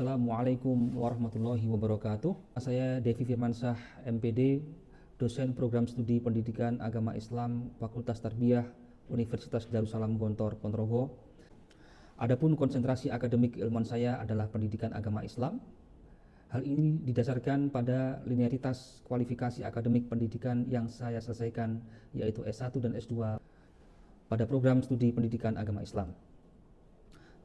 Assalamualaikum warahmatullahi wabarakatuh. Saya Devi Firmansyah, MPD, dosen program studi pendidikan agama Islam Fakultas Tarbiyah Universitas Darussalam Gontor, Ponorogo. Adapun konsentrasi akademik keilmuan saya adalah pendidikan agama Islam. Hal ini didasarkan pada linearitas kualifikasi akademik pendidikan yang saya selesaikan, yaitu S1 dan S2 pada program studi pendidikan agama Islam.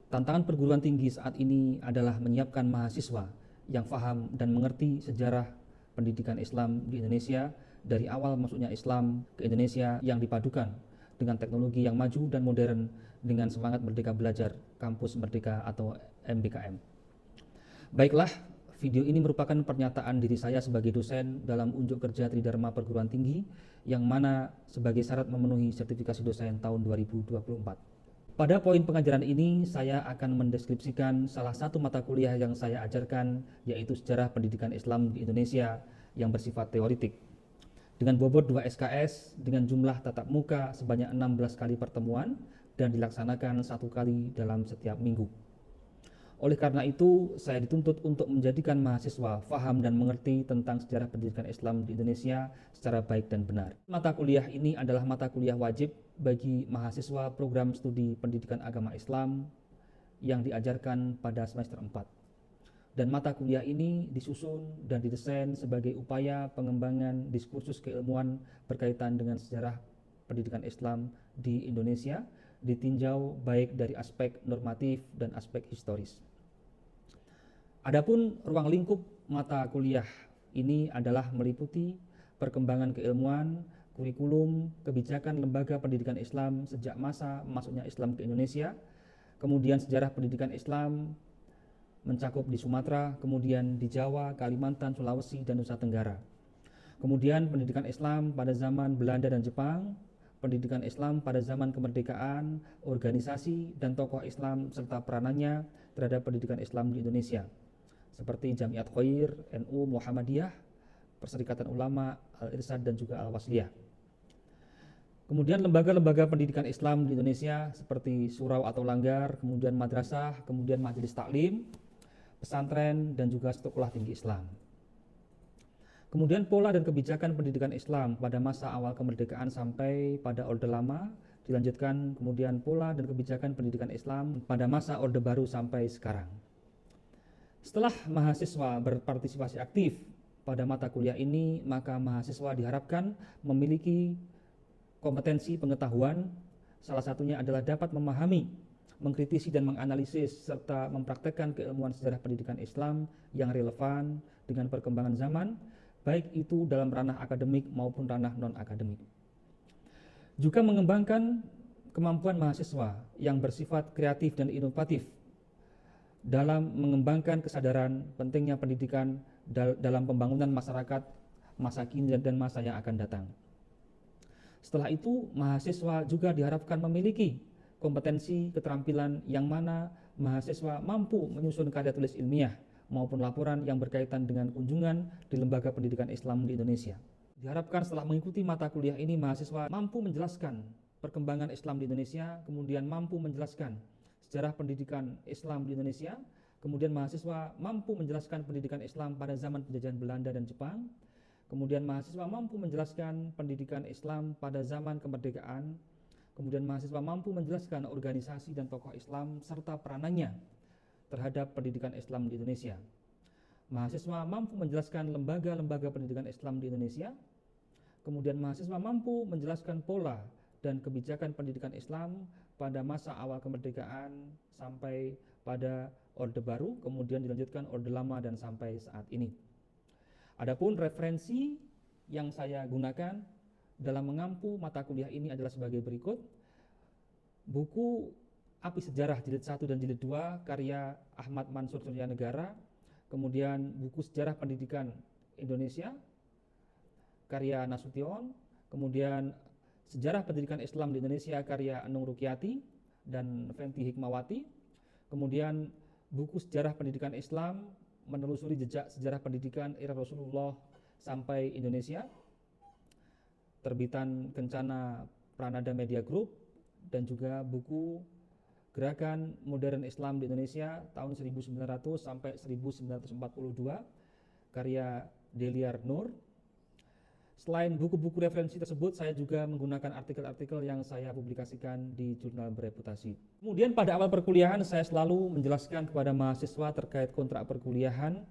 Tantangan perguruan tinggi saat ini adalah menyiapkan mahasiswa yang paham dan mengerti sejarah pendidikan Islam di Indonesia dari awal masuknya Islam ke Indonesia yang dipadukan dengan teknologi yang maju dan modern dengan semangat Merdeka Belajar Kampus Merdeka atau MBKM. Baiklah, video ini merupakan pernyataan diri saya sebagai dosen dalam unjuk kerja Tridharma Perguruan Tinggi yang mana sebagai syarat memenuhi sertifikasi dosen tahun 2024. Pada poin pengajaran ini, saya akan mendeskripsikan salah satu mata kuliah yang saya ajarkan, yaitu Sejarah Pendidikan Islam di Indonesia yang bersifat teoritik. Dengan bobot 2 SKS, dengan jumlah tatap muka sebanyak 16 kali pertemuan, dan dilaksanakan 1 kali dalam setiap minggu. Oleh karena itu, saya dituntut untuk menjadikan mahasiswa paham dan mengerti tentang sejarah pendidikan Islam di Indonesia secara baik dan benar. Mata kuliah ini adalah mata kuliah wajib bagi mahasiswa program studi pendidikan agama Islam yang diajarkan pada semester 4. Dan mata kuliah ini disusun dan didesain sebagai upaya pengembangan diskursus keilmuan berkaitan dengan sejarah pendidikan Islam di Indonesia, ditinjau baik dari aspek normatif dan aspek historis. Adapun ruang lingkup mata kuliah ini adalah meliputi perkembangan keilmuan, kurikulum, kebijakan lembaga pendidikan Islam sejak masa masuknya Islam ke Indonesia, kemudian sejarah pendidikan Islam mencakup di Sumatera, kemudian di Jawa, Kalimantan, Sulawesi, dan Nusa Tenggara. Kemudian pendidikan Islam pada zaman Belanda dan Jepang, pendidikan Islam pada zaman kemerdekaan, organisasi dan tokoh Islam serta peranannya terhadap pendidikan Islam di Indonesia, seperti Jamiat Khair, NU, Muhammadiyah, Perserikatan Ulama, Al-Irsyad, dan juga Al-Wasliyah. Kemudian lembaga-lembaga pendidikan Islam di Indonesia seperti surau atau langgar, kemudian madrasah, kemudian majelis taklim, pesantren, dan juga sekolah tinggi Islam. Kemudian pola dan kebijakan pendidikan Islam pada masa awal kemerdekaan sampai pada Orde Lama, dilanjutkan kemudian pola dan kebijakan pendidikan Islam pada masa Orde Baru sampai sekarang. Setelah mahasiswa berpartisipasi aktif pada mata kuliah ini, maka mahasiswa diharapkan memiliki kompetensi pengetahuan, salah satunya adalah dapat memahami, mengkritisi dan menganalisis serta mempraktekkan keilmuan sejarah pendidikan Islam yang relevan dengan perkembangan zaman, baik itu dalam ranah akademik maupun ranah non-akademik. Juga mengembangkan kemampuan mahasiswa yang bersifat kreatif dan inovatif dalam mengembangkan kesadaran pentingnya pendidikan dalam pembangunan masyarakat masa kini dan masa yang akan datang. Setelah itu, mahasiswa juga diharapkan memiliki kompetensi keterampilan yang mana mahasiswa mampu menyusun karya tulis ilmiah maupun laporan yang berkaitan dengan kunjungan di lembaga pendidikan Islam di Indonesia. Diharapkan setelah mengikuti mata kuliah ini, mahasiswa mampu menjelaskan perkembangan Islam di Indonesia, kemudian mampu menjelaskan sejarah pendidikan Islam di Indonesia, kemudian mahasiswa mampu menjelaskan pendidikan Islam pada zaman penjajahan Belanda dan Jepang, kemudian mahasiswa mampu menjelaskan pendidikan Islam pada zaman kemerdekaan, kemudian mahasiswa mampu menjelaskan organisasi dan tokoh Islam serta peranannya terhadap pendidikan Islam di Indonesia. Mahasiswa mampu menjelaskan lembaga-lembaga pendidikan Islam di Indonesia, kemudian mahasiswa mampu menjelaskan pola dan kebijakan pendidikan Islam pada masa awal kemerdekaan sampai pada Orde Baru, kemudian dilanjutkan Orde Lama dan sampai saat ini. Adapun referensi yang saya gunakan dalam mengampu mata kuliah ini adalah sebagai berikut. Buku Api Sejarah Jilid 1 dan Jilid 2 karya Ahmad Mansur Suryanegara, kemudian buku Sejarah Pendidikan Indonesia karya Nasution, kemudian Sejarah Pendidikan Islam di Indonesia karya Enung Rukyati dan Fenty Hikmawati, kemudian buku Sejarah Pendidikan Islam menelusuri jejak sejarah pendidikan era Rasulullah sampai Indonesia, terbitan Kencana Pranada Media Group, dan juga buku Gerakan Modern Islam di Indonesia tahun 1900 sampai 1942, karya Deliar Nur. Selain buku-buku referensi tersebut, saya juga menggunakan artikel-artikel yang saya publikasikan di jurnal bereputasi. Kemudian pada awal perkuliahan, saya selalu menjelaskan kepada mahasiswa terkait kontrak perkuliahan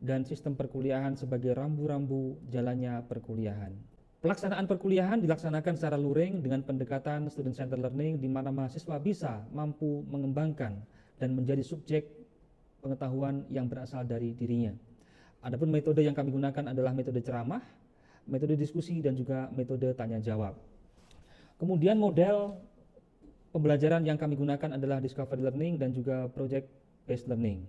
dan sistem perkuliahan sebagai rambu-rambu jalannya perkuliahan. Pelaksanaan perkuliahan dilaksanakan secara luring dengan pendekatan student centered learning, di mana mahasiswa bisa mampu mengembangkan dan menjadi subjek pengetahuan yang berasal dari dirinya. Adapun metode yang kami gunakan adalah metode ceramah, metode diskusi, dan juga metode tanya jawab. Kemudian model pembelajaran yang kami gunakan adalah discovery learning dan juga project based learning.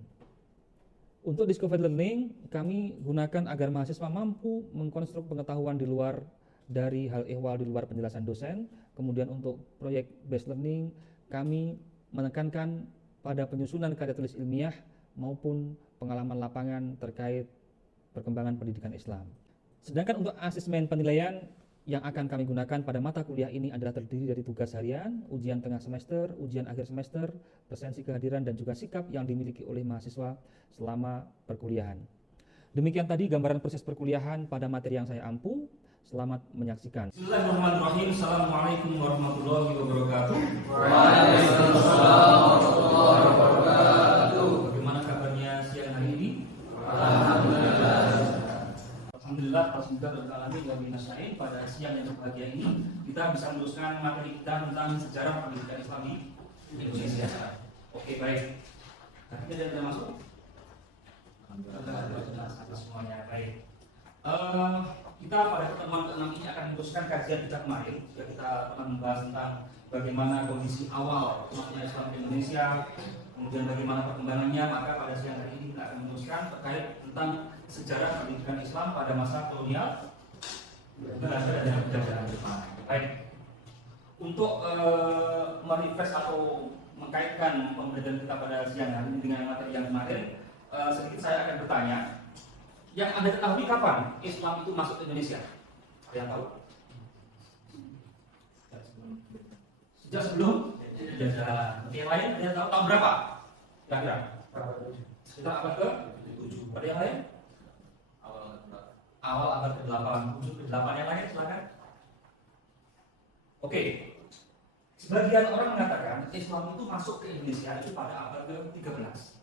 Untuk discovery learning, kami gunakan agar mahasiswa mampu mengkonstruk pengetahuan di luar dari hal ehwal, di luar penjelasan dosen. Kemudian untuk project based learning, kami menekankan pada penyusunan karya tulis ilmiah maupun pengalaman lapangan terkait perkembangan pendidikan Islam. Sedangkan untuk asesmen penilaian yang akan kami gunakan pada mata kuliah ini adalah terdiri dari tugas harian, ujian tengah semester, ujian akhir semester, presensi kehadiran, dan juga sikap yang dimiliki oleh mahasiswa selama perkuliahan. Demikian tadi gambaran proses perkuliahan pada materi yang saya ampu. Selamat menyaksikan. Bismillahirrahmanirrahim. Assalamualaikum warahmatullahi wabarakatuh. Waalaikumsalam warahmatullahi wabarakatuh. Bagaimana kabarnya siang hari ini? Alhamdulillah, pada siang yang berbahagia ini kita bisa meneruskan materi kita tentang sejarah pendidikan Islam di Indonesia. Oke, baik. Tapi kita sudah masuk. Alhamdulillah, semuanya baik. Kita pada pertemuan ke-6 ini akan meneruskan kajian kita kemarin. Kita pernah membahas tentang bagaimana kondisi awal umatnya Islam di Indonesia, kemudian bagaimana perkembangannya. Maka pada siang hari ini kita akan meneruskan terkait tentang sejarah pendidikan Islam pada masa kolonial Belanda dan penjajahan Jepang. Baik, untuk merefresh atau mengkaitkan pembelajaran kita pada siang hari ini dengan materi yang kemarin, sedikit saya akan bertanya. Yang Anda ketahui kapan Islam itu masuk ke Indonesia? Ada yang tahu? Sejak sebelum penjajahan. Yang lain ada yang tahu tahun berapa? Kira-kira? Sekitar abad ke-7. Ada yang lain? Awal abad ke-8. 7 ke-8 yang lain silakan. Oke. Sebagian orang mengatakan Islam itu masuk ke Indonesia itu pada abad ke-13.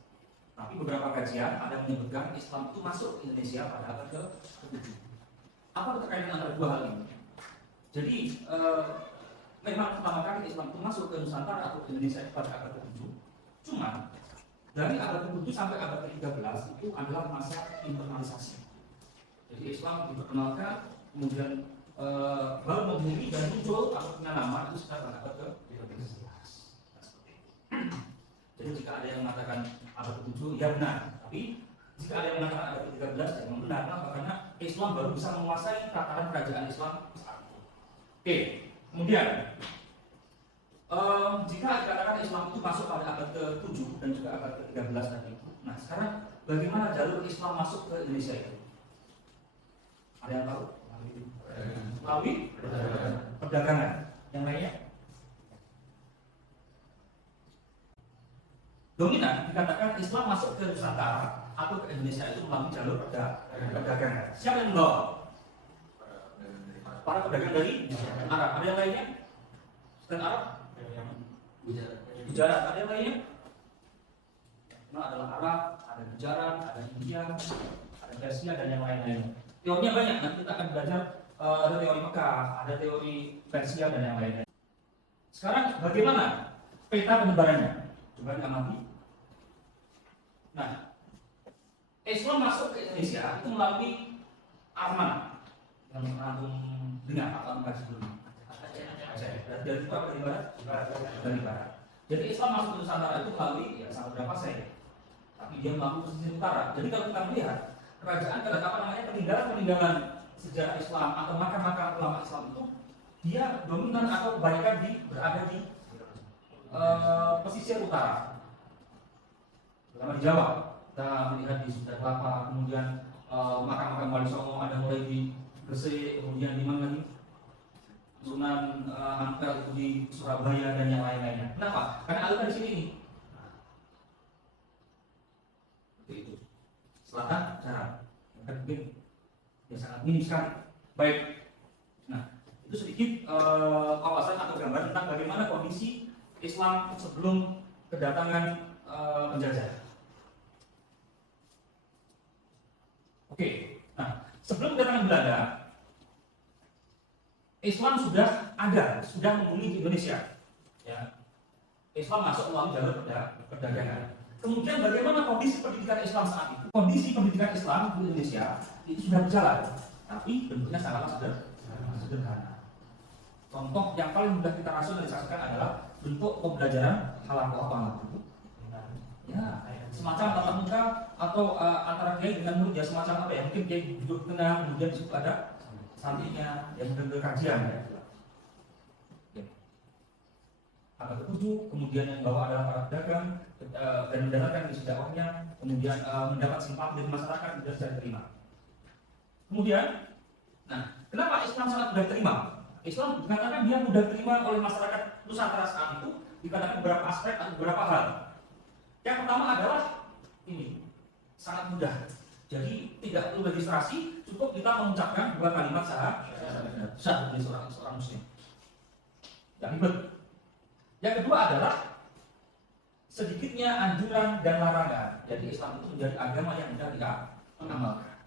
Tapi beberapa kajian ada menyebutkan Islam itu masuk ke Indonesia pada abad ke-7. Apa keterkaitan antara dua hal ini? Jadi memang pertama kali Islam itu masuk ke Nusantara atau ke Indonesia pada abad ke-7. Cuma dari abad ke-7 sampai abad ke-13 itu adalah masa internalisasi. Jadi Islam diperkenalkan, kemudian baru membumi dan muncul atau punya nama itu sekitar abad ke-13. Jadi jika ada yang mengatakan abad ke-7, ya benar. Tapi jika ada yang mengatakan abad ke-13, ya memang benar. Kenapa? Karena Islam baru bisa menguasai tataran kerajaan Islam saat itu. Oke, kemudian jika dikatakan Islam itu masuk pada abad ke-7 dan juga abad ke-13 tadi itu, nah sekarang bagaimana jalur Islam masuk ke Indonesia itu? Ada yang tahu? Melalui perdagangan. Yang lainnya? Dominan dikatakan Islam masuk ke Nusantara atau ke Indonesia itu melalui jalur perdagangan. Siapa yang membawa? Para pedagang dari Arab. Ada yang lainnya? Selain Arab? Gujarat. Ada yang lainnya? Nah, adalah Arab, ada Gujarat, ada India, ada Persia, dan yang lain-lain. Teorinya banyak. Nanti kita akan belajar ada teori Mekah, ada teori Persia, dan yang lain-lain. Sekarang bagaimana peta penyebarannya? Coba diamati. Nah, Islam masuk ke Indonesia itu melalui Arman yang antum dengar atau bukan sebelumnya. Dari barat, dari barat. Jadi Islam masuk ke Nusantara itu melalui ya sampai berapa saya, tapi dia melalui pesisir utara. Jadi kalau kita melihat kerajaan peninggalan sejarah Islam atau makam-makam ulama Islam itu dia dominan atau kebanyakan berada di pesisir utara, terutama di Jawa. Kita melihat di Sunda Kelapa, kemudian makam-makam Wali Songo ada mulai di Gresik, kemudian di mana lagi? Sunan Ampel itu di Surabaya dan yang lain-lainnya. Kenapa? Karena aliran di sini nih. Seperti itu. Selatan jarang. Mungkin ya sangat minim sekali. Baik. Nah, itu sedikit wawasan atau gambaran tentang bagaimana kondisi Islam sebelum kedatangan penjajah. Oke. Nah, sebelum kedatangan Belanda, Islam sudah ada, sudah menghuni di Indonesia. Ya. Islam masuk melalui jalur perdagangan. Kemudian bagaimana kondisi pendidikan Islam saat itu? Kondisi pendidikan Islam di Indonesia itu sudah berjalan, tapi bentuknya sangatlah sederhana. Contoh yang paling mudah kita rasionalisasikan adalah bentuk pembelajaran halakoh apa? Ya, semacam tatap muka atau antara kiai dengan murid ya, semacam apa ya? Mungkin kiai duduk tengah, kemudian di situ ada santrinya yang mendengar kajian ya. Abad ke-7, kemudian yang bawa adalah para pedagang dan mendengarkan isi dakwahnya, kemudian mendapat simpati dari masyarakat dan bisa diterima. Kemudian, nah, kenapa Islam sangat mudah diterima? Islam dikatakan dia mudah diterima oleh masyarakat Nusantara saat itu dikatakan beberapa aspek atau beberapa hal. Yang pertama adalah ini sangat mudah. Jadi tidak perlu registrasi, cukup kita mengucapkan dua kalimat syahadat sebagai seorang muslim. Tidak ribet. Yang kedua adalah sedikitnya anjuran dan larangan. Jadi Islam itu menjadi agama yang mudah diamalkan.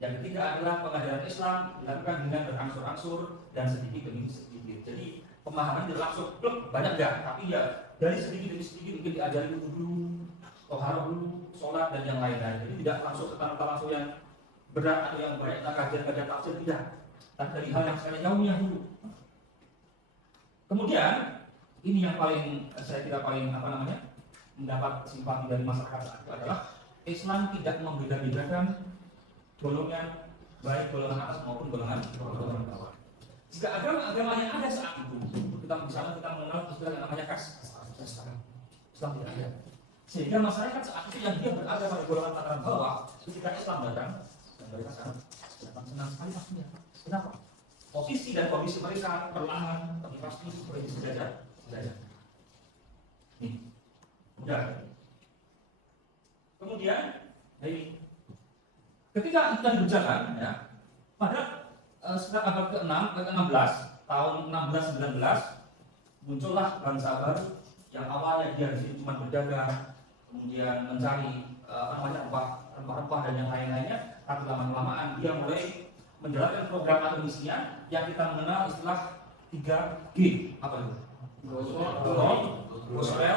Yang ketiga adalah pengajaran Islam dilakukan dengan berangsur-angsur dan sedikit demi sedikit. Jadi pemahaman tidak langsung banyak enggak, tapi ya dari sedikit demi sedikit mungkin diajari dulu, toharoh dulu, sholat dan yang lain-lain. Jadi tidak langsung ke langsung yang berat atau yang banyak kajian tafsir tidak. Tapi dari hal yang sekali jauhnya dulu. Kemudian ini yang paling saya kira paling mendapat simpati dari masyarakat saat itu adalah Islam tidak membeda-bedakan golongan baik golongan atas maupun golongan bawah. Jika agama-agama yang ada saat itu kita mengenal istilah yang namanya kasta. Islam tidak ada. Sehingga masyarakat saat itu yang dia berada pada golongan tataran bawah ketika Islam datang dan mereka sangat senang sekali pastinya. Kenapa? Posisi dan kondisi mereka perlahan tapi pasti seperti sejajar. Nih, udah. Kemudian, ini ketika kita berjalan, ya, pada sekitar abad ke-6, ke-16, tahun 1619 muncullah bangsa baru yang awalnya dia di sini cuma berdagang, kemudian mencari rempah-rempah dan yang lain-lainnya, tapi lama-kelamaan dia mulai menjalankan program atau misinya yang kita mengenal istilah 3G. Apa itu? Gospel,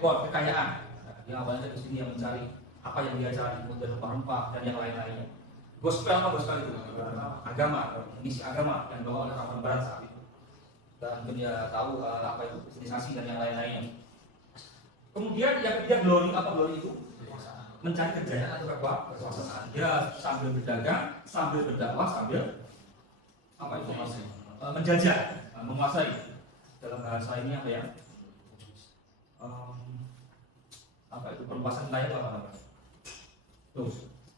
kekayaan. Yang awalnya di sini yang mencari apa yang dia cari, kemudian rempah-rempah dan yang lain-lainnya. Gospel apa gospel itu? Agama, misi agama yang dibawa oleh orang Barat saat itu. Dan mungkin dia tahu apa itu kristenisasi dan yang lain-lainnya. Kemudian yang ketiga glory, apa glory itu? Mencari kejayaan atau kekuasaan. Dia sambil berdagang, sambil berdakwah, sambil apa itu menjajah, menguasai. Dalam bahasa ini apa ya? Apa itu perluasan wilayah apa? Tuh,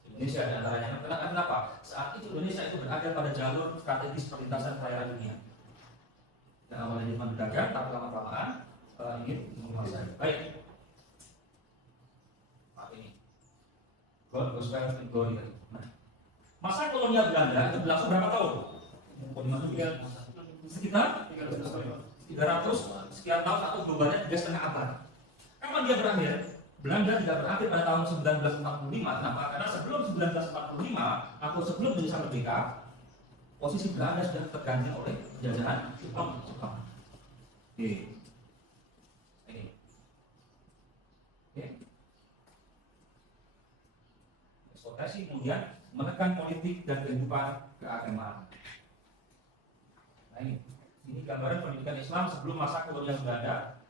Indonesia di antaranya. Kenapa? Saat itu Indonesia itu berada pada jalur strategis perlintasan perairan dunia. Dan awalnya cuma berdagang, tapi lama-kelamaan ingin menguasai. Baik. Gospel glory. Nah, masa kolonial Belanda itu berlangsung berapa tahun? Sekitar 300 sekian tahun atau globalnya 3,5 abad. Kapan dia berakhir? Belanda tidak berakhir pada tahun 1945. Kenapa? Karena sebelum 1945 atau sebelum Indonesia merdeka, posisi Belanda sudah terganti oleh penjajahan Jepang. Oke. Eksploitasi kemudian menekan politik dan kehidupan keagamaan. Nah ini gambaran pendidikan Islam sebelum masa kolonial Belanda.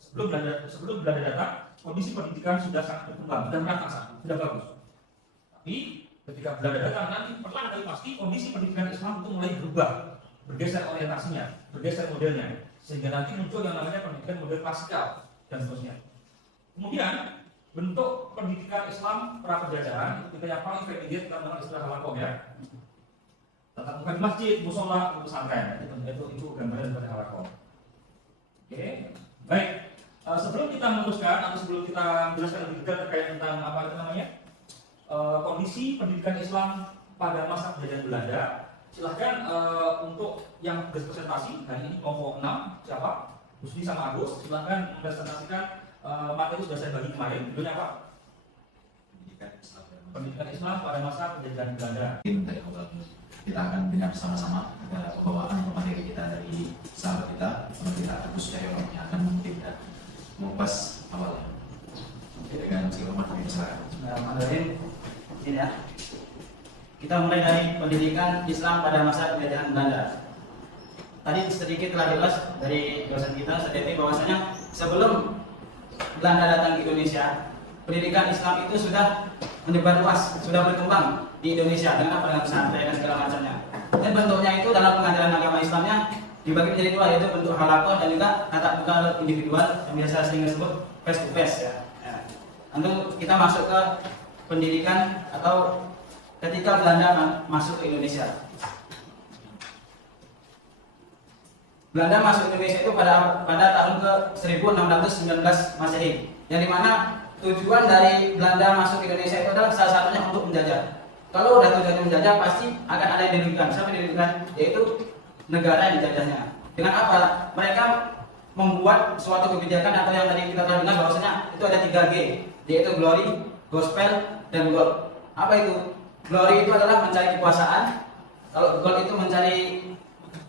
Sebelum Belanda datang, kondisi pendidikan sudah sangat berkembang, sudah merata, sudah bagus. Tapi ketika Belanda datang nanti perlahan tapi pasti kondisi pendidikan Islam itu mulai berubah, bergeser orientasinya, bergeser modelnya, sehingga nanti muncul yang namanya pendidikan model klasikal dan seterusnya. Kemudian bentuk pendidikan Islam pra penjajahan. Kita yang paling familiar kita mengenal istilah halakoh ya. Tetap bukan di masjid, musola, pesantren. Itu gambaran daripada halakoh. Oke, baik. Sebelum kita meneruskan atau sebelum kita menjelaskan lebih detail terkait tentang apa itu namanya kondisi pendidikan Islam pada masa penjajahan Belanda, silahkan untuk yang berpresentasi hari ini kelompok 6 siapa? Husni sama Agus, silahkan mempresentasikan materi sudah saya bagi kemarin. Judulnya apa? Pendidikan Islam pada masa penjajahan Belanda. Dari awal kita akan dengar sama-sama pembawaan materi kita dari sahabat kita, teman kita Agus Cahyono yang akan mengutip dan mengupas awalnya. Dengan segala macam silakan. Bismillahirrahmanirrahim. Ini ya. Kita mulai dari pendidikan Islam pada masa penjajahan Belanda. Tadi sedikit telah jelas dari dosen kita sedikit bahwasanya sebelum Belanda datang ke Indonesia, pendidikan Islam itu sudah menyebar luas, sudah berkembang di Indonesia dengan pesantren dan segala macamnya. Dan bentuknya itu dalam pengajaran agama Islamnya dibagi menjadi dua, yaitu bentuk halakoh dan juga tatap muka individual yang biasa sering disebut face to face ya. Nanti kita masuk ke pendidikan atau ketika Belanda masuk ke Indonesia. Belanda masuk ke Indonesia itu pada tahun ke 1619 Masehi, yang dimana tujuan dari Belanda masuk ke Indonesia itu adalah salah satunya untuk menjajah. Kalau udah tujuannya menjajah, pasti akan ada yang dirugikan. Siapa yang dirugikan? Yaitu negara yang dijajahnya. Dengan apa? Mereka membuat suatu kebijakan atau yang tadi kita telah dengar bahwasanya itu ada 3G, yaitu glory, gospel, dan gold. Apa itu? Glory itu adalah mencari kekuasaan, kalau gold itu mencari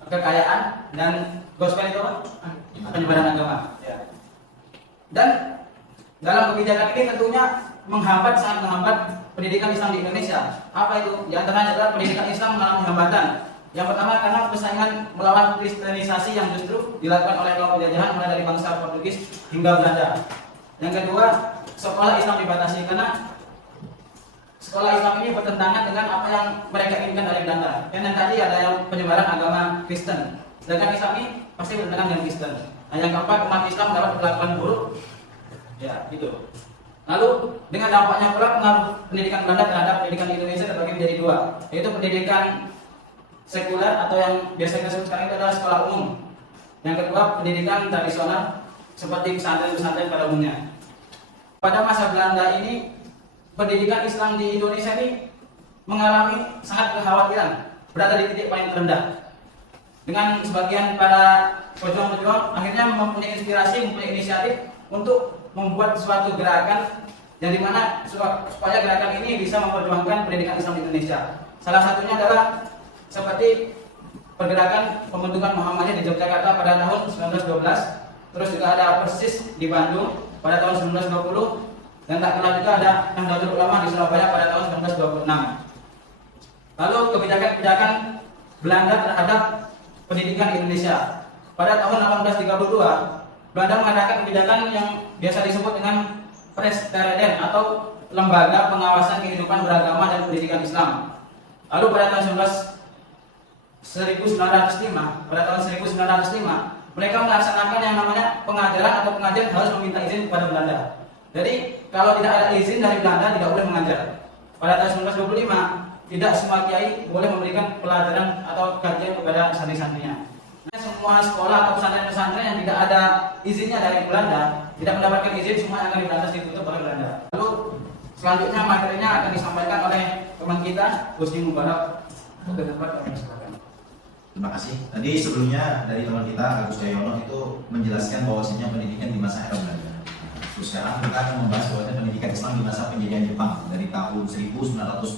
kekayaan, dan gospel itu apa? Penyebaran agama. Ya. Dan dalam kebijakan ini tentunya sangat menghambat pendidikan Islam di Indonesia. Apa itu? Yang antaranya adalah pendidikan Islam mengalami hambatan. Yang pertama karena persaingan melawan kristenisasi yang justru dilakukan oleh kaum penjajahan mulai dari bangsa Portugis hingga Belanda. Yang kedua, sekolah Islam dibatasi karena sekolah Islam ini bertentangan dengan apa yang mereka inginkan dari Belanda. Yang tadi ada yang penyebaran agama Kristen. Sedangkan Islam ini pasti bertentangan dengan Kristen. Nah, yang keempat, umat Islam dapat perlakuan buruk. Ya, gitu. Lalu dengan dampaknya pula pengaruh pendidikan Belanda terhadap pendidikan di Indonesia terbagi menjadi dua, yaitu pendidikan sekuler atau yang biasa kita sebut sekarang itu adalah sekolah umum. Yang kedua, pendidikan tradisional seperti pesantren-pesantren pada umumnya. Pada masa Belanda ini, pendidikan Islam di Indonesia ini mengalami sangat kekhawatiran, berada di titik paling terendah. Dengan sebagian para pejuang-pejuang akhirnya mempunyai inspirasi, mempunyai inisiatif untuk membuat suatu gerakan yang dimana supaya gerakan ini bisa memperjuangkan pendidikan Islam di Indonesia. Salah satunya adalah seperti pergerakan pembentukan Muhammadiyah di Yogyakarta pada tahun 1912, terus juga ada Persis di Bandung pada tahun 1920, dan tak kalah juga ada Nahdlatul Ulama di Surabaya pada tahun 1926. Lalu kebijakan-kebijakan Belanda terhadap pendidikan di Indonesia. Pada tahun 1832, Belanda mengadakan kebijakan yang biasa disebut dengan Presbyterian atau Lembaga Pengawasan Kehidupan Beragama dan Pendidikan Islam. Lalu pada tahun 1905, mereka melaksanakan yang namanya pengajaran atau pengajian harus meminta izin kepada Belanda. Jadi kalau tidak ada izin dari Belanda tidak boleh mengajar. Pada tahun 1925 tidak semua kiai boleh memberikan pelajaran atau kajian kepada santri-santrinya. Nah, semua sekolah atau pesantren-pesantren yang tidak ada izinnya dari Belanda, tidak mendapatkan izin, semua akan diberantas ditutup oleh Belanda. Lalu selanjutnya materinya akan disampaikan oleh teman kita Husni Mubarak. Terima kasih. Tadi sebelumnya dari teman kita Agus Cahyono itu menjelaskan bahwasanya pendidikan di masa era Belanda. Terus sekarang kita akan membahas bahwasanya pendidikan Islam di masa penjajahan Jepang dari tahun 1942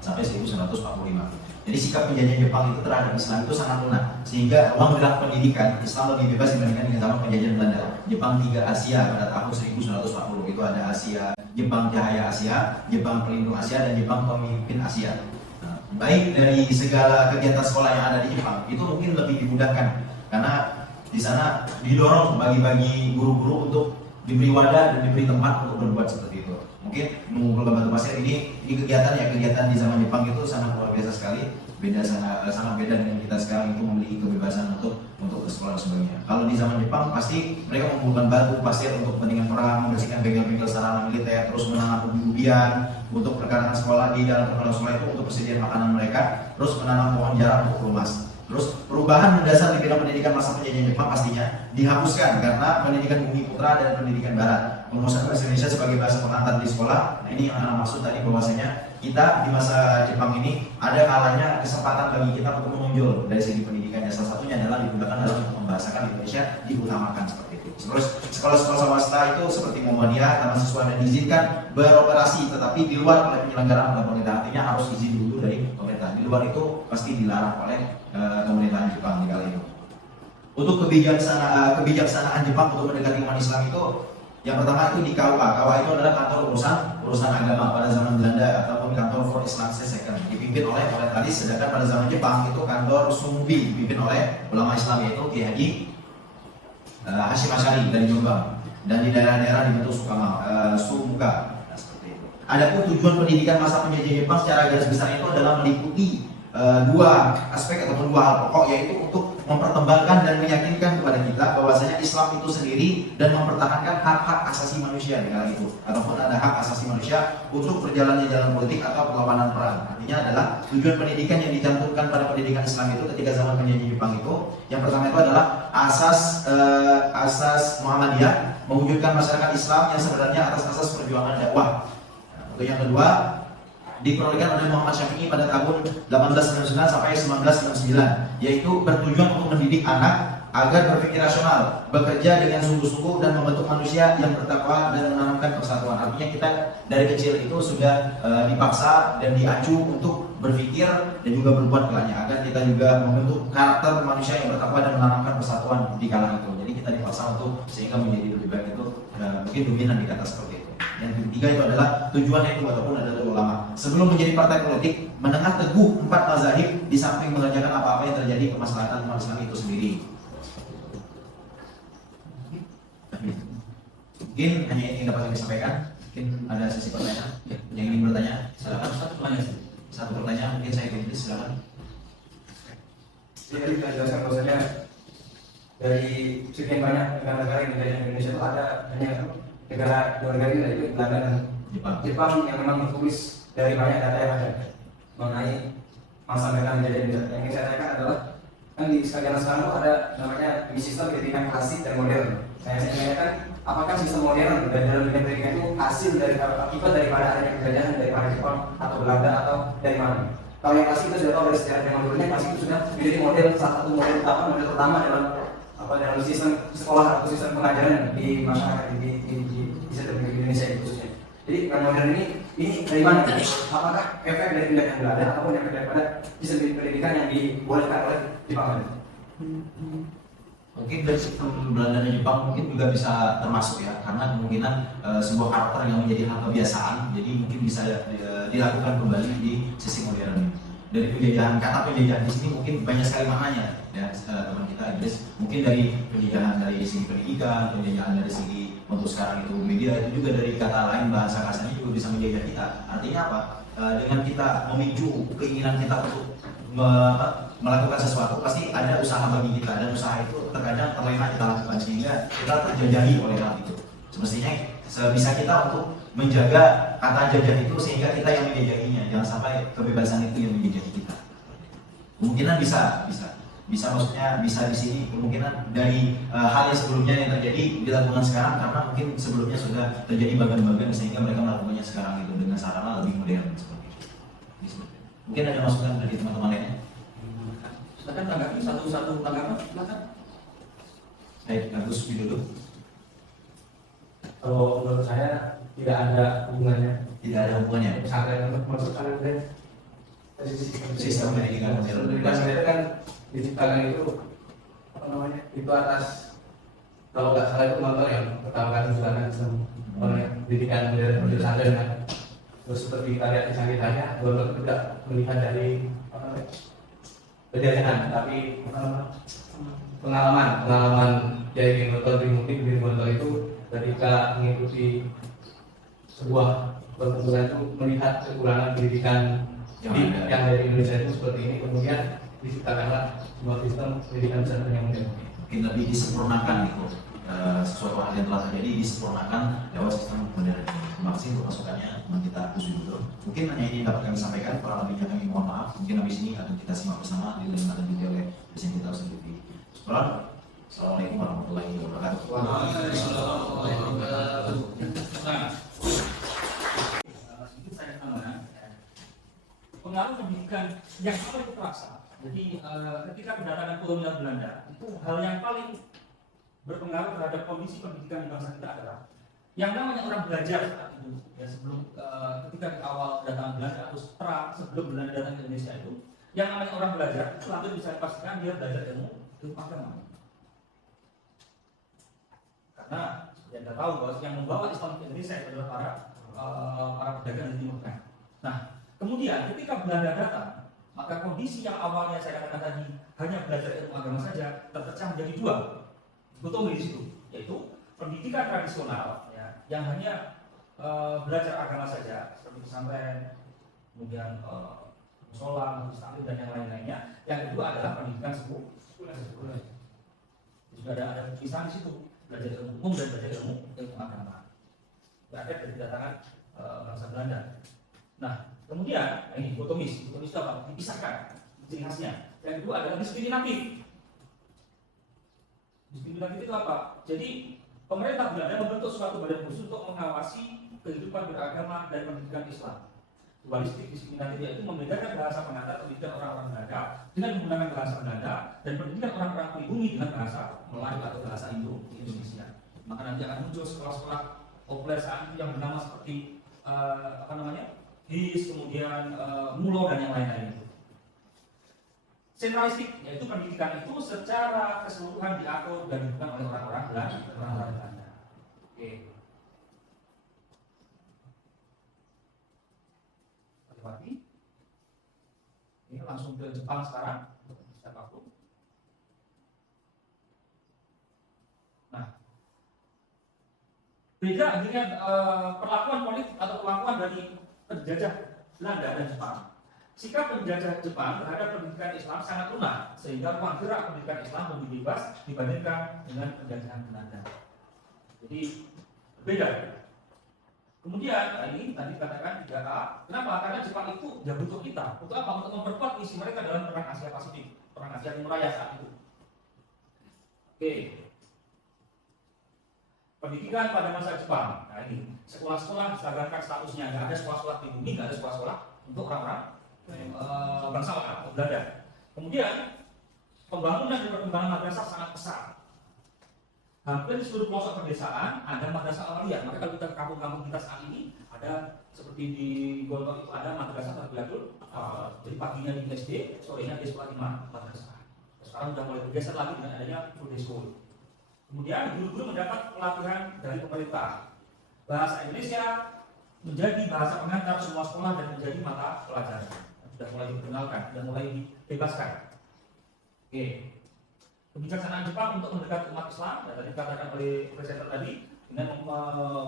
sampai 1945. Jadi sikap penjajahan Jepang itu terhadap Islam itu sangat lunak, sehingga ruang gerak pendidikan Islam lebih bebas dibandingkan dengan zaman penjajahan Belanda. Jepang 3 Asia pada tahun 1940 itu ada Asia, Jepang Cahaya Asia, Jepang Pelindung Asia, dan Jepang Pemimpin Asia. Nah, baik dari segala kegiatan sekolah yang ada di Jepang itu mungkin lebih dimudahkan karena di sana didorong bagi-bagi guru-guru untuk diberi wadah dan diberi tempat untuk berbuat seperti itu. Mungkin mengumpulkan batu pasir ini kegiatan di zaman Jepang itu sangat luar biasa sekali, sangat beda dengan kita sekarang itu memiliki kebebasan untuk bersekolah sekolah dan sebagainya. Kalau di zaman Jepang pasti mereka mengumpulkan batu, pasir untuk kepentingan perang, membersihkan bengkel-bengkel sarana militer, terus menanam ubi-ubian untuk perkarangan sekolah. Di dalam perkarangan sekolah itu untuk persediaan makanan mereka, terus menanam pohon jarak untuk pelumas. Terus perubahan mendasar di bidang pendidikan masa penjajahan Jepang pastinya dihapuskan karena pendidikan Bumi Putra dan pendidikan Barat. Penguasaan bahasa Indonesia sebagai bahasa pengantar di sekolah. Nah, ini yang anak maksud tadi bahwasanya kita di masa Jepang ini ada kalanya kesempatan bagi kita untuk menonjol dari segi pendidikannya. Salah satunya adalah digunakan dalam membahasakan Indonesia, diutamakan seperti itu. Terus sekolah-sekolah swasta itu seperti Muhammadiyah, taman siswa dan diizinkan beroperasi, tetapi di luar oleh penyelenggaraan oleh pemerintah. Artinya harus izin dulu dari pemerintah. Di luar itu pasti dilarang oleh pemerintahan Jepang di kala itu. Untuk kebijaksanaan Jepang untuk mendekati umat Islam itu, yang pertama itu di KUA. KUA itu adalah kantor urusan agama pada zaman Belanda ataupun kantor for Islam Second, dipimpin oleh talis. Sedangkan pada zaman Jepang itu kantor Sumubi, dipimpin oleh ulama Islam yaitu Kiai Haji Hashim Asy'ari dari Jombang, dan di daerah-daerah dibentuk Sumuka. Nah, seperti itu. Adapun tujuan pendidikan masa penjajahan Jepang secara garis besar itu adalah meliputi dua aspek ataupun dua hal pokok, yaitu untuk mempertembangkan dan meyakinkan kepada kita bahwasanya Islam itu sendiri dan mempertahankan hak-hak asasi manusia di kala itu, ataupun ada hak asasi manusia untuk berjalannya jalan politik atau perlawanan perang. Artinya adalah tujuan pendidikan yang dicantumkan pada pendidikan Islam itu ketika zaman penjajahan Jepang itu, yang pertama itu adalah asas Muhammadiyah, mewujudkan masyarakat Islam yang sebenarnya atas asas perjuangan dakwah. Untuk yang kedua, diperolehkan oleh Muhammad Syafi'i pada tahun 1899 sampai 1999, yaitu bertujuan untuk mendidik anak agar berpikir rasional, bekerja dengan sungguh-sungguh dan membentuk manusia yang bertakwa dan menanamkan persatuan. Artinya kita dari kecil itu sudah dipaksa dan diacu untuk berpikir dan juga berbuat kelaknya, agar kita juga membentuk karakter manusia yang bertakwa dan menanamkan persatuan di kala itu. Jadi kita dipaksa untuk sehingga menjadi lebih baik itu, mungkin dominan dikata seperti itu. Yang ketiga itu adalah tujuannya itu ataupun adalah ulama. Sebelum menjadi partai politik, menengah teguh 4 mazahib di samping mengerjakan apa-apa yang terjadi kemaslahatan umat Islam itu sendiri. Mungkin hanya ini yang dapat kami sampaikan. Mungkin ada sesi pertanyaan yang ingin bertanya. Silakan. Satu pertanyaan mungkin saya ingin silakan. Jadi kita jelaskan bahwasanya dari sekian banyak negara-negara yang menjadi Indonesia itu ada hanya dua negara ini, yaitu Belanda dan Jepang yang memang tertulis dari banyak data yang ada mengenai masa mereka menjadi Indonesia. Yang ingin saya tanyakan adalah, kan di sekarang itu ada namanya sistem pendidikan klasik dan modern. Saya ingin tanyakan, apakah sistem modern dan dalam bidang pendidikan itu hasil dari akibat daripada adanya penjajahan daripada Jepang atau Belanda atau dari mana? Kalau yang klasik itu sudah tahu dari sejarah zaman dulunya, klasik itu sudah menjadi model, salah satu model pertama dalam sistem sekolah atau sistem pengajaran di masyarakat di Indonesia khususnya. Jadi yang modern ini dari mana? Apakah efek dari pendidikan Belanda ataupun efek daripada sistem pendidikan yang dibolehkan oleh Jepang? Mungkin dari sistem Belanda dan Jepang mungkin juga bisa termasuk ya, karena kemungkinan sebuah karakter yang menjadi hal kebiasaan, jadi mungkin bisa dilakukan kembali di sisi modern. Dari penjajahan, kata penjajahan di sini mungkin banyak sekali maknanya ya, teman kita Inggris. Mungkin dari penjajahan dari segi pendidikan, penjajahan dari segi untuk sekarang itu media, itu juga dari kata lain bahasa kasarnya juga bisa menjajah kita. Artinya apa? Dengan kita memicu keinginan kita untuk melakukan sesuatu, pasti ada usaha bagi kita, dan usaha itu terkadang terlena kita lakukan sehingga kita terjajahi oleh hal itu. Semestinya sebisa kita untuk menjaga kata jajah itu sehingga kita yang menjajahinya, jangan sampai kebebasan itu yang menjajahi kita. Kemungkinan bisa maksudnya bisa di sini kemungkinan dari hal yang sebelumnya yang terjadi dilakukan sekarang, karena mungkin sebelumnya sudah terjadi bagian-bagian sehingga mereka melakukannya sekarang itu dengan sarana lebih modern seperti itu. Mungkin ada masukan dari teman-teman lainnya. Silakan tanggapi satu-satu tanggapan. Silakan. Baik, Agus Widodo. Kalau menurut saya tidak ada hubungannya. Tidak ada hubungannya. Pesantren maksud saya Sistem pendidikan modern. Pendidikan modern kan diciptakan itu apa namanya? Itu atas, kalau nggak salah itu motor yang pertama kali diciptakan sistem pendidikan modern di pesantren kan. Terus seperti kita lihat di sangitannya, belum tidak melihat dari apa namanya? Penjajahan, tapi pengalaman dari Bimoto itu ketika mengikuti sebuah pertempuran itu melihat kekurangan pendidikan yang dari Indonesia itu seperti ini, kemudian diciptakanlah sebuah sistem pendidikan pesantren yang modern. mungkin lebih disempurnakan gitu. Sesuatu hal yang telah terjadi disempurnakan lewat sistem bendera ini. Terima kasih untuk masukannya teman kita Agus Widodo. Mungkin hanya ini dapat kami sampaikan, kurang lebihnya kami mohon maaf. Mungkin habis ini akan kita simak bersama dilanjutkan oleh presiden kita sendiri. Assalamualaikum warahmatullahi wabarakatuh. Sedikit saya tambahkan, pengaruh pendidikan yang paling terasa. Jadi ketika kedatangan kolonial Belanda, itu hal yang paling berpengaruh terhadap kondisi pendidikan di bangsa kita adalah yang namanya orang belajar saat itu. Ya, sebelum ketika di awal kedatangan Belanda atau setelah sebelum Belanda datang ke Indonesia itu, yang namanya orang belajar itu hampir bisa dipastikan dia belajar ilmu agama. Karena yang kita tahu bahwa yang membawa Islam ke Indonesia itu adalah para pedagang dari Timur Tengah. Nah, kemudian ketika Belanda datang, maka kondisi yang awalnya saya katakan tadi hanya belajar ilmu agama saja terpecah menjadi dua. Betul di situ, yaitu pendidikan tradisional ya, yang hanya belajar agama saja seperti pesantren, kemudian musola, muslim dan yang lain-lainnya. Yang kedua adalah pendidikan sekuler. Juga ada pisah di situ, belajar ilmu umum dan belajar ilmu agama. Berada dari kedatangan bangsa Belanda. Nah, kemudian ini dikotomis itu apa? Dipisahkan ciri khasnya. Yang kedua adalah diskriminatif. Diskriminatif itu apa? Jadi pemerintah Belanda membentuk suatu badan khusus untuk mengawasi kehidupan beragama dan pendidikan Islam. Dualistik diskriminatif itu membedakan bahasa pengantar pendidikan orang-orang Belanda dengan menggunakan bahasa Belanda dan pendidikan orang-orang pribumi dengan bahasa Melayu atau bahasa Indonesia. Maka nanti akan muncul sekolah-sekolah populer saat itu yang bernama seperti HIS, kemudian MULO dan yang lain-lain. Sentralistik, yaitu pendidikan itu secara keseluruhan diatur dan dilakukan oleh orang-orang Belanda. Oke. Lagi. Ini langsung ke Jepang sekarang. Siapapun. Nah, beda dengan perlakuan politik atau perlakuan dari penjajah Belanda dan Jepang. Sikap penjajah Jepang terhadap pendidikan Islam sangat lunak, sehingga ruang gerak pendidikan Islam lebih bebas dibandingkan dengan penjajahan Belanda. Jadi berbeda. Kemudian ini tadi katakan 3A. Kenapa? Karena Jepang itu ya butuh kita. Untuk apa? Untuk memperkuat misi mereka dalam perang Asia Pasifik, perang Asia Timur Raya saat itu. Oke. Pendidikan pada masa Jepang. Nah ini sekolah-sekolah diserahkan statusnya. Nggak ada sekolah-sekolah pribumi, nggak ada sekolah-sekolah untuk orang-orang bangsawan atau Belanda. Kemudian pembangunan dan perkembangan madrasah sangat pesat. Hampir di seluruh pelosok pedesaan ada madrasah aliyah. Maka kalau kita ke kampung-kampung kita saat ini ada seperti di Gontor itu ada madrasah terbiatul. Jadi paginya di SD, sorenya di sekolah 5 madrasah. Sekarang sudah mulai bergeser lagi dengan adanya full day school. Kemudian guru-guru mendapat pelatihan dari pemerintah. Bahasa Indonesia menjadi bahasa pengantar semua sekolah dan menjadi mata pelajaran. Sudah mulai dikenalkan, sudah mulai dibebaskan. Oke. Kebijaksanaan Jepang untuk mendekati umat Islam, dan tadi dikatakan oleh presenter tadi, dengan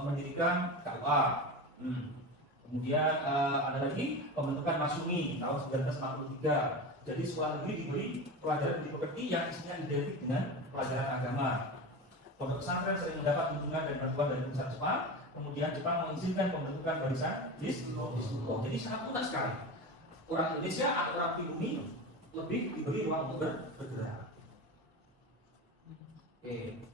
mendirikan KUA. Kemudian ada lagi pembentukan Masumi tahun 1943. Jadi sekolah negeri diberi pelajaran di pekerti yang isinya identik dengan pelajaran agama. Pondok pesantren sering mendapat dukungan dan bantuan dari pusat Jepang. Kemudian Jepang mengizinkan pembentukan barisan Disco. Jadi sangat mudah sekali. Orang Indonesia atau orang pribumi lebih diberi ruang untuk bergerak. Oke.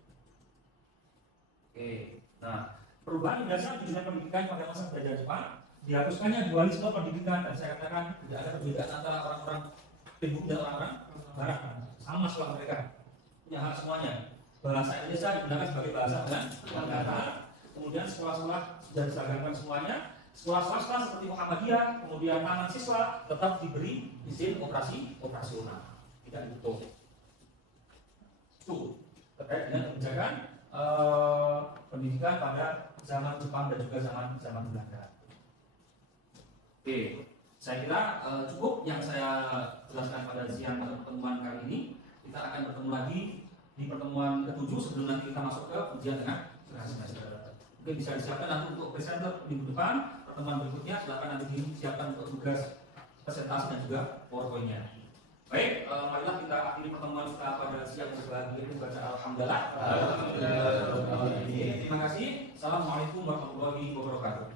Nah, perubahan dasar tujuan pendidikan pada masa penjajahan Jepang, dihapuskannya dualisme pendidikan, dan saya katakan tidak ada perbedaan antara orang-orang pribumi dan orang-orang barat. Sama sekolah mereka punya hak semuanya. Bahasa Indonesia digunakan sebagai bahasa negara. Kemudian sekolah-sekolah sudah diseragamkan semuanya. Sekolah swasta seperti Muhammadiyah, kemudian taman siswa tetap diberi izin operasional, tidak ditutup. Itu terkait dengan kebijakan pendidikan pada zaman Jepang dan juga zaman Belanda. Oke, saya kira cukup yang saya jelaskan pada siang pertemuan kali ini. Kita akan bertemu lagi di pertemuan ke-7 sebelum nanti kita masuk ke ujian dengan semester. Mungkin bisa disiapkan nanti untuk presenter minggu depan. Pertemuan berikutnya silakan nanti disiapkan untuk tugas presentasi dan juga PowerPoint-nya. Baik, marilah kita akhiri pertemuan kita pada siang berbahagia. lagi baca alhamdulillah. Alhamdulillah. Terima kasih. Assalamualaikum warahmatullahi wabarakatuh.